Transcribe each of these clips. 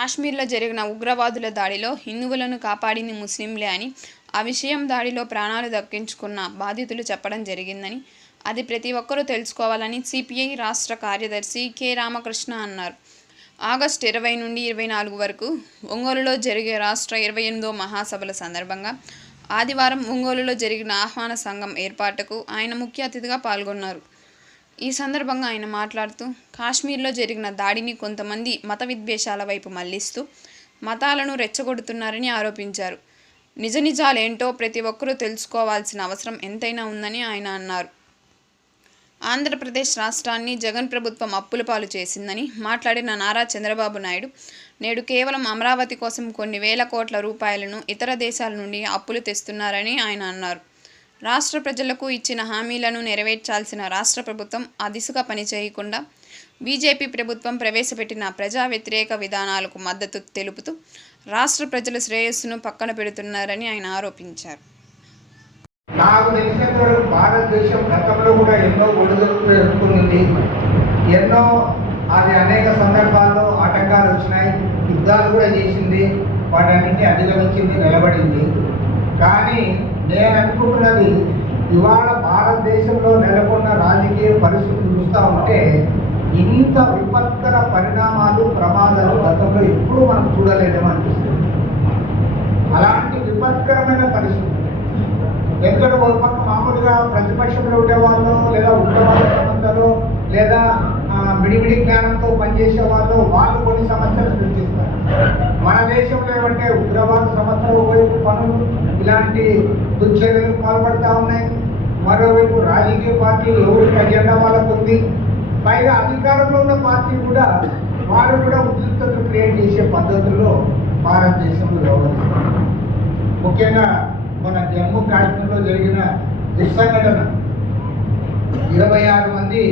కాశ్మీర్లో జరిగిన ఉగ్రవాదుల దాడిలో హిందువులను కాపాడింది ముస్లింలే అని ఆ విషయం దాడిలో ప్రాణాలు దక్కించుకున్న బాధితులు చెప్పడం జరిగిందని అది ప్రతి ఒక్కరూ తెలుసుకోవాలని సిపిఐ రాష్ట్ర కార్యదర్శి కె రామకృష్ణ అన్నారు. ఆగస్టు ఇరవై నుండి ఇరవై నాలుగు వరకు ఒంగోలులో జరిగే రాష్ట్ర ఇరవై ఎనిమిదో మహాసభల సందర్భంగా ఆదివారం ఒంగోలులో జరిగిన ఆహ్వాన సంఘం ఏర్పాటుకు ఆయన ముఖ్య అతిథిగా పాల్గొన్నారు. ఈ సందర్భంగా ఆయన మాట్లాడుతూ కాశ్మీర్లో జరిగిన దాడిని కొంతమంది మత విద్వేషాల వైపు మళ్ళిస్తూ మతాలను రెచ్చగొడుతున్నారని ఆరోపించారు. నిజ నిజాలేంటో ప్రతి ఒక్కరూ తెలుసుకోవాల్సిన అవసరం ఎంతైనా ఉందని ఆయన అన్నారు. ఆంధ్రప్రదేశ్ రాష్ట్రాన్ని జగన్ ప్రభుత్వం అప్పుల పాలు చేసిందని మాట్లాడిన నారా చంద్రబాబు నాయుడు నేడు కేవలం అమరావతి కోసం కొన్ని వేల కోట్ల రూపాయలను ఇతర దేశాల నుండి అప్పులు తెస్తున్నారని ఆయన అన్నారు. రాష్ట్ర ప్రజలకు ఇచ్చిన హామీలను నెరవేర్చాల్సిన రాష్ట్ర ప్రభుత్వం ఆ దిశగా పనిచేయకుండా బీజేపీ ప్రభుత్వం ప్రవేశపెట్టిన ప్రజా వ్యతిరేక విధానాలకు మద్దతు తెలుపుతూ రాష్ట్ర ప్రజల శ్రేయస్సును పక్కన పెడుతున్నారని ఆయన ఆరోపించారు. నాకు తెలిసినంత వరకు భారతదేశం గతంలో కూడా ఎన్నో ఒడిదుడుకులు ఎదుర్కొంది ఎన్నో అది అనేక సందర్భాల్లో ఆటంకాలు వచ్చినాయి. యుద్ధాలు కూడా చేసింది. వాటన్నింటినీ అధిగమించింది నిలబడింది. కానీ నేను అనుకుంటున్నది ఇవాళ భారతదేశంలో నెలకొన్న రాజకీయ పరిస్థితులు చూస్తూ ఉంటే ఇంత విపత్కర పరిణామాలు ప్రమాదాలు గతంలో ఎప్పుడూ మనం చూడలేదేమో అనిపిస్తుంది. అలాంటి విపత్కరమైన పరిస్థితులు ఎక్కడ ఒక పక్క మామూలుగా ప్రతిపక్షంలో ఉండేవాళ్ళు లేదా ఉండేవాళ్ళ సంబంధాలు లేదా విడివిడి జ్ఞానంతో పనిచేసే వాళ్ళు వాళ్ళు కొన్ని సమస్యలు సృష్టిస్తారు. మన దేశంలో ఏమంటే ఉగ్రవాద సమస్యలు పనులు ఇలాంటి దుర్చర్యలు పాల్పడతా ఉన్నాయి. మరోవైపు రాజకీయ పార్టీలు ఎవరికి అజెండా వాళ్ళకు ఉంది పైగా అధికారంలో ఉన్న పార్టీ కూడా వారు కూడా ఉద్రిక్తతలు క్రియేట్ చేసే పద్ధతుల్లో భారతదేశంలో వ్యవహరిస్తున్నారు. ముఖ్యంగా మన జమ్మూ కాశ్మీర్లో జరిగిన దుస్సంఘటన. ఇరవై ఆరు మంది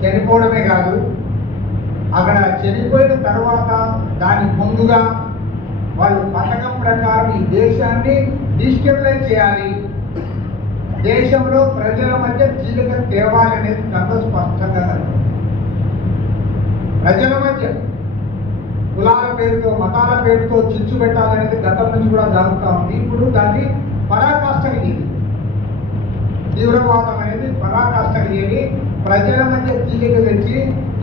చనిపోవడమే కాదు అక్కడ చనిపోయిన తర్వాత దాని ముందుగా వాళ్ళు పథకం ప్రకారం ఈ దేశాన్ని డిస్టెబిలైజ్ చేయాలి. దేశంలో ప్రజల మధ్య చీలిక తేవాలనేది కథ స్పష్టంగా ప్రజల మధ్య కులాల పేరుతో మతాల పేరుతో చిచ్చు పెట్టాలనేది గతం నుంచి కూడా జరుగుతూ ఉంది. ఇప్పుడు దాన్ని పరాకాష్ట కలిగింది తీవ్రవాదం అనేది పరాకాష్ట కలిగి ప్రజల మధ్య చీలిక తెచ్చి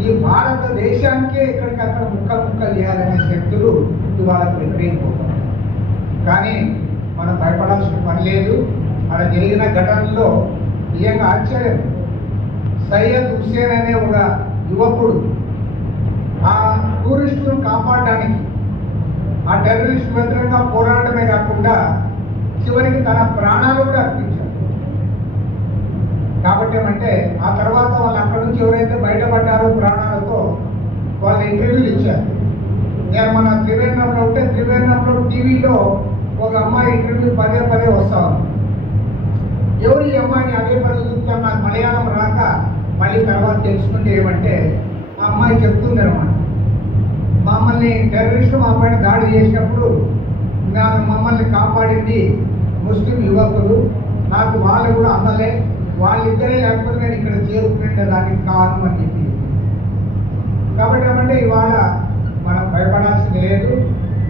ఈ భారతదేశానికే ఎక్కడికక్కడ ముక్క ముక్క చేయాలనే శక్తులు ఇవాళ వ్యతిరేకపోతున్నాయి కానీ మనం భయపడాల్సిన పని లేదు. అలా జరిగిన ఘటనలో నిజంగా ఆశ్చర్యం. సయ్యద్ హుస్సేన్ అనే ఒక యువకుడు ఆ టూరిస్టులను కాపాడడానికి ఆ టెర్రరిస్ట్ వ్యతిరేకంగా పోరాడమే కాకుండా చివరికి తన ప్రాణాలు కూడా అర్పించారు కాబట్టి ఏమంటే ఆ తర్వాత వాళ్ళు అక్కడి నుంచి ఎవరైతే బయటపడ్డారో ప్రాణాలతో వాళ్ళు ఇంటర్వ్యూలు ఇచ్చారు. నేను మన త్రివేంద్రంలో ఉంటే త్రివేంద్రంలో టీవీలో ఒక అమ్మాయి ఇంటర్వ్యూ పదే పదే వస్తా ఉంది. ఎవరు ఈ అమ్మాయిని అదే పని చూస్తాం నాకు మలయాళం రాక మళ్ళీ తర్వాత తెలుసుకుంటే ఏమంటే ఆ అమ్మాయి చెప్తుంది అనమాట మమ్మల్ని టెర్రరిస్టు మా అమ్మాయిని దాడి చేసినప్పుడు నాకు మమ్మల్ని కాపాడింది ముస్లిం యువకులు. నాకు వాళ్ళు కూడా అందలే. వాళ్ళిద్దరే లేకపోతే నేను ఇక్కడ చేరుకుంటే దానికి కారణం అని చెప్పి. కాబట్టి ఏమంటే ఇవాళ మనం భయపడాల్సింది లేదు.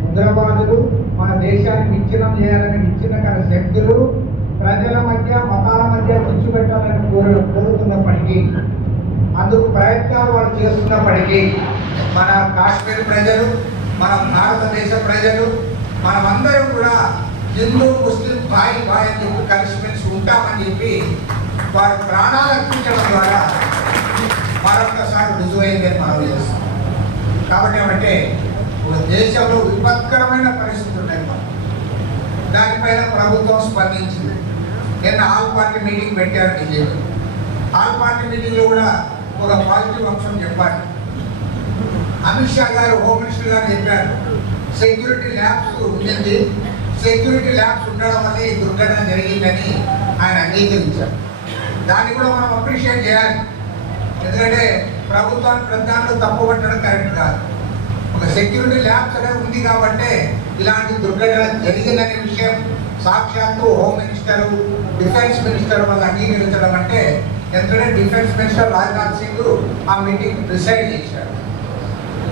ఉగ్రవాదులు మన దేశాన్ని విచ్ఛిన్నం చేయాలని విచ్ఛిన్నకర శక్తులు ప్రజల మధ్య మతాల మధ్య చిచ్చు పెట్టాలని కోరు కోరుతున్నప్పటికీ అందుకు ప్రయత్నాలు వాళ్ళు చేస్తున్నప్పటికీ మన కాశ్మీర్ ప్రజలు మన భారతదేశ ప్రజలు మనమందరం కూడా హిందూ ముస్లిం భాయ్ బాయ్ అని చెప్పి కలిసిమెలిసి ఉంటామని చెప్పి వారి ప్రాణాలు అర్పించడం ద్వారా మరొకసారి రుజువైందని మనం చేస్తాం. కాబట్టి ఏమంటే దేశంలో విపత్కరమైన పరిస్థితులు దానిపైన ప్రభుత్వం స్పందించింది. నిన్న ఆల్ పార్టీ మీటింగ్ పెట్టారు బీజేపీ ఆల్ పార్టీ మీటింగ్లో కూడా ఒక పాజిటివ్ అంశం చెప్పాలి. అమిత్ షా గారు హోమ్ మినిస్టర్ గారు చెప్పారు సెక్యూరిటీ ల్యాబ్స్ ఉండింది సెక్యూరిటీ ల్యాబ్స్ ఉండడం వల్ల ఈ దుర్ఘటన జరిగిందని ఆయన అంగీకరించారు. దాన్ని కూడా మనం అప్రిషియేట్ చేయాలి. ఎందుకంటే ప్రభుత్వాన్ని ప్రధానంలో తప్పు పట్టడం కరెక్ట్ కాదు. ఒక సెక్యూరిటీ ల్యాబ్స్ అనేది ఉంది కాబట్టి ఇలాంటి దుర్ఘటన జరిగిందనే విషయం సాక్షాత్తు హోమ్ మినిస్టర్ డిఫెన్స్ మినిస్టర్ వాళ్ళు అంగీకరించడం అంటే ఎందుకంటే డిఫెన్స్ మినిస్టర్ రాజ్నాథ్ సింగ్ ఆ మీటింగ్ డిసైడ్ చేశారు.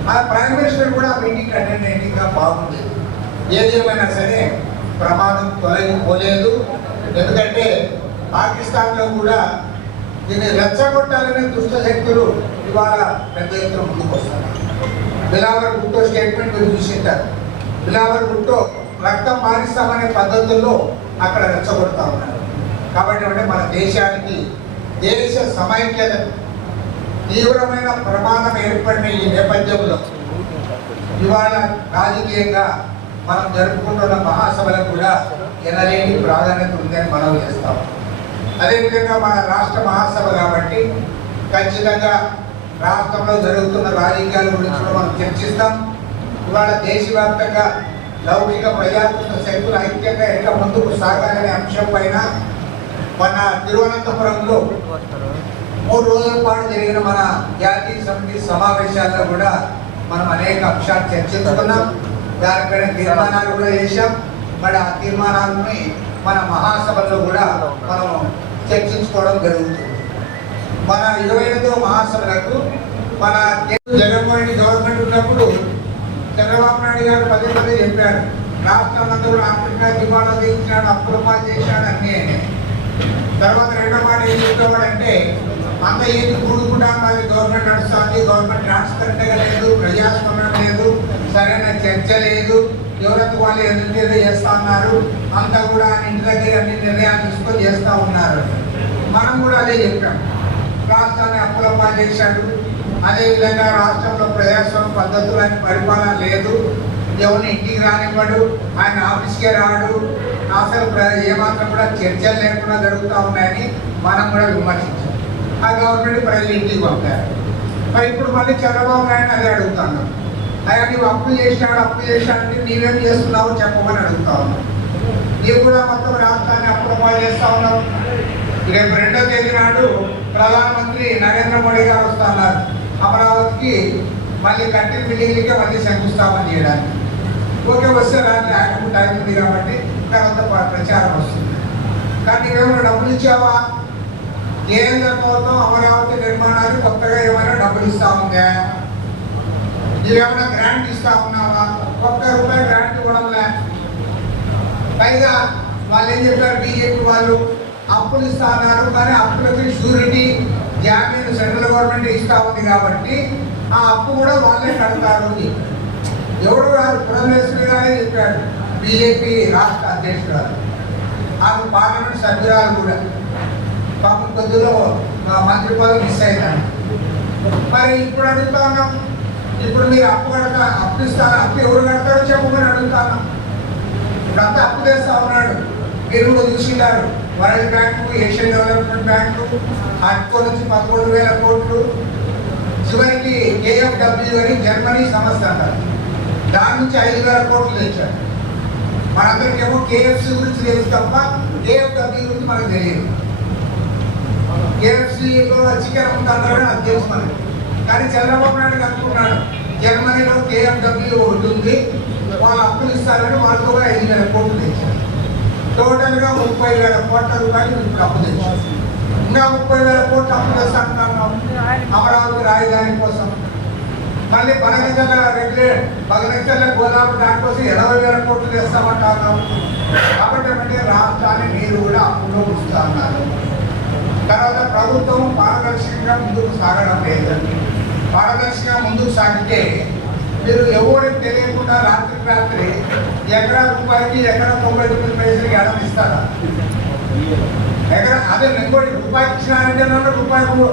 మన ప్రైమ్ మినిస్టర్ కూడా ఆ మీటింగ్ అటెండ్ అయ్యిందిగా బాగుంది. ఏది ఏమైనా సరే ప్రమాదం తొలగిపోలేదు ఎందుకంటే పాకిస్తాన్లో కూడా దీన్ని రెచ్చగొట్టాలనే దుష్ట శక్తులు ఇవాళ పెద్ద ఎత్తున ముందుకు వస్తున్నారు బిలావర్ గుట్టో స్టేట్మెంట్ మీరు చూసింటారు. బిలావర్ గుట్టో రక్తం మారిస్తామనే పద్ధతుల్లో అక్కడ రెచ్చగొడతా ఉన్నారు. కాబట్టి అంటే మన దేశానికి దేశ సమైక్యత తీవ్రమైన ప్రమాదం ఏర్పడిన ఈ నేపథ్యంలో ఇవాళ రాజకీయంగా మనం జరుపుకుంటున్న మహాసభలకు కూడా ఎనలేని ప్రాధాన్యత ఉందని మనం చేస్తాం. అదేవిధంగా మన రాష్ట్ర మహాసభ కాబట్టి ఖచ్చితంగా రాష్ట్రంలో జరుగుతున్న రాజకీయాల గురించి కూడా మనం చర్చిస్తాం. ఇవాళ దేశవ్యాప్తంగా లౌకిక ప్రజాతంత్ర శక్తులు ఐక్యంగా ఎట్లా ముందుకు సాగాలనే అంశం పైన మన తిరువనంతపురంలో మూడు రోజుల పాటు జరిగిన మన జాతీయ సమితి సమావేశాల్లో కూడా మనం అనేక అంశాలు చర్చించుకున్నాం. దానిపైన తీర్మానాలు కూడా చేశాం. మరి ఆ తీర్మానాలని మన మహాసభలో కూడా మనం చర్చించుకోవడం జరుగుతుంది. మన ఇరవై ఎనిమిదో మహాసభలకు మన జగన్మోహన్ గవర్నమెంట్ ఉన్నప్పుడు చంద్రబాబు నాయుడు గారు పదే పదే చెప్పారు. రాష్ట్రం అంతా కూడా ఆఫ్రికా దివాళా తీర్చాడు అప్రమాలు చేశాడు అన్నీ తర్వాత రెండో మాట ఏం చెప్పేవాడంటే అంత ఏది కూడుకుంటా అది గవర్నమెంట్ నడుస్తుంది గవర్నమెంట్ ట్రాన్స్పరెంట్గా లేదు ప్రజాస్వామ్యం లేదు సరైన చర్చ లేదు ఎవరికి వాళ్ళు ఎదురు చేస్తా ఉన్నారు అంతా కూడా ఇంటి దగ్గర అన్ని నిర్ణయాలు తీసుకొని చేస్తూ ఉన్నారు. మనం కూడా అదే చెప్పాం. రాష్ట్రాన్ని అప్పులమ్మ చేశాడు అదేవిధంగా రాష్ట్రంలో ప్రజాస్వామ్య పద్ధతులు ఆయన పరిపాలన లేదు. ఎవరిని ఇంటికి రానివ్వడు ఆయన ఆఫీస్కే రాడు. అసలు ఏమాత్రం కూడా చర్చలు లేకుండా జరుగుతూ ఉన్నాయని మనం కూడా విమర్శించాం. ఆ గవర్నమెంట్ ప్రజలు ఇంటికి పంపారు. మరి ఇప్పుడు మళ్ళీ చంద్రబాబు నాయుడు అదే అడుగుతాను అయ్యా నువ్వు అప్పు చేసినాడు అప్పు చేసినాడంటే నీవేం చేస్తున్నావు చెప్పమని అడుగుతా ఉన్నావు నీవు కూడా మొత్తం రాష్ట్రాన్ని అప్రమాలు చేస్తా ఉన్నావు. రేపు రెండో తేదీ నాడు ప్రధానమంత్రి నరేంద్ర మోడీ గారు వస్తున్నారు అమరావతికి మళ్ళీ కట్టిన బిల్డింగ్లకే మళ్ళీ శంకుస్థాపన చేయడానికి. ఓకే వస్తే రాత్రి ఆయనకు టైం ఉంది కాబట్టి తర్వాత ప్రచారం వస్తుంది. కానీ ఏమైనా డబ్బులు ఇచ్చావా? కేంద్ర ప్రభుత్వం అమరావతి నిర్మాణానికి కొత్తగా ఏమైనా డబ్బులు ఇస్తా ఉందా? ఏమైనా గ్రాంట్ ఇస్తా ఉన్నావా? ఒక్క రూపాయి గ్రాంట్ ఇవ్వడంలే. పైగా వాళ్ళు ఏం చెప్పారు బీజేపీ వాళ్ళు? అప్పులు ఇస్తా అన్నారు కానీ అప్పులకి షూరిటీ జామీన్ సెంట్రల్ గవర్నమెంట్ ఇస్తా ఉంది కాబట్టి ఆ అప్పు కూడా వాళ్ళే కడతారు ఎవడు గారు పురంధేశ్వరి గారే చెప్పాడు బీజేపీ రాష్ట్ర అధ్యక్షురాలు. ఆమె పార్లమెంట్ సభ్యురాలు కూడా. పాపం కొద్దిలో మంత్రి పదవి మిస్ అయిందని మరి ఇప్పుడు అడుగుతా ఉన్నాం. ఇప్పుడు మీరు అప్పు కడతా అప్పు ఇస్తారా అప్పు ఎవరు కడతారో చెప్పమని అడుగుతాను ఇప్పుడంతా అప్పు చేస్తా ఉన్నాడు. మీరు కూడా చూసింటారు world bank Asian development bank అట్కో నుంచి పదకొండు వేల కోట్లు చివరికి కేఎఫ్డబ్ల్యూ అని జర్మనీ సంస్థ అంటారు. దాని నుంచి ఐదు వేల కోట్లు తెచ్చారు. మనందరికేమో కేఎఫ్సి గురించి తెలుసు తప్ప కేఎఫ్డబ్ల్యూ గురించి మనకు తెలియదు. కేఎఫ్సీలో చికెన్ అమ్ముతారు నాకు తెలుసు మనకి. కానీ చంద్రబాబు నాయుడు అనుకున్నాడు జర్మనీలో కేఎఫ్డబ్ల్యూ ఒకటి ఉంది వాళ్ళు అప్పులు ఇస్తారని వాళ్ళు కూడా ఐదు వేల కోట్లు టోటల్గా ముప్పై వేల కోట్ల రూపాయలు ఇప్పుడు అప్పు తెచ్చారు ఇంకా ముప్పై వేల కోట్లు అప్పు తెస్తాను అమరావతి రాజధాని కోసం. మళ్ళీ బనగంజల రెగ్యులేట్ బనగంజల గోదావరి దానికోసం ఇరవై వేల కోట్లు తెస్తామంటున్నాం కాబట్టి అంటే రాష్ట్రాన్ని మీరు కూడా అప్పులో ఉంచుతా ఉన్నారు తర్వాత ప్రభుత్వం పారదర్శకంగా ముందుకు సాగడం లేదు. పారదర్శకంగా ముందుకు సాగితే మీరు ఎవరికి తెలియకుండా రాత్రి రాత్రి ఎకరా రూపాయికి ఎకరా తొంభై తొమ్మిది పైసలకి అడం ఇస్తారా? ఎకరా అదే ఇంకోటి రూపాయికి ఇచ్చినారంటే నోటు రూపాయి నోటు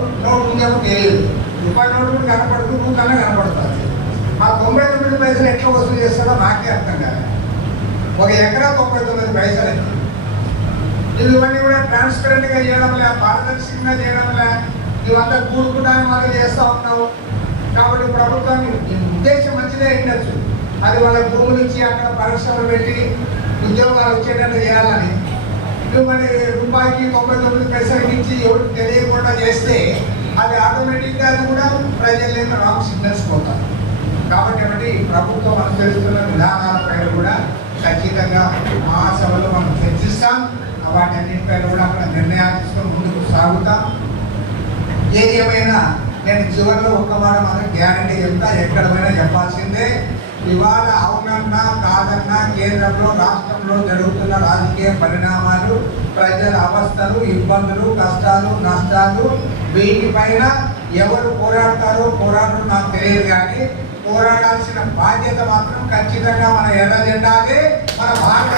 ఉందేమో తెలియదు. రూపాయి నోటు కూడా కనపడదు నువ్వు కన్నా కనపడుతుంది. ఆ తొంభై తొమ్మిది పైసలు ఎట్లా వసూలు చేస్తారో నాకే అర్థం కాదు. ఒక ఎకరా తొంభై తొమ్మిది పైసలు. ఇవన్నీ కూడా ట్రాన్స్పరెంట్గా చేయడం లే పారదర్శకంగా చేయడం లే ఇవంతా కూడుకుంటానే మనం చేస్తా ఉన్నావు కాబట్టి ప్రభుత్వాన్ని అది వాళ్ళ భూములు ఇచ్చి అక్కడ పరిశ్రమలు పెట్టి ఉద్యోగాలు వచ్చేటట్టు చేయాలని. ఇప్పుడు మరి రూపాయికి తొంభై తొమ్మిది పైసలకి ఇచ్చి ఎవరికి తెలియకుండా చేస్తే అది ఆటోమేటిక్గా అది కూడా ప్రజలు రాంగ్ సిగ్నల్స్ పోతారు కాబట్టి ఏమంటే ప్రభుత్వం అనుసరిస్తున్న విధానాలపైన కూడా ఖచ్చితంగా మహాసభలో మనం చర్చిస్తాం. వాటి అన్నింటిపైన కూడా అక్కడ నిర్ణయాలు తీసుకొని ముందుకు సాగుతాం. ఏది ఏమైనా నేను చివరిలో ఒక్క మాట మాత్రం గ్యారంటీ చెప్తా. ఎక్కడమైనా చెప్పాల్సిందే. ఇవాళ అవునన్నా కాదన్నా కేంద్రంలో రాష్ట్రంలో జరుగుతున్న రాజకీయ పరిణామాలు ప్రజల అవస్థలు ఇబ్బందులు కష్టాలు నష్టాలు వీటిపైన ఎవరు పోరాడతారో పోరాడరు నాకు తెలియదు కానీ పోరాడాల్సిన బాధ్యత మాత్రం ఖచ్చితంగా మన ఎర్ర జెండాదే మన భారత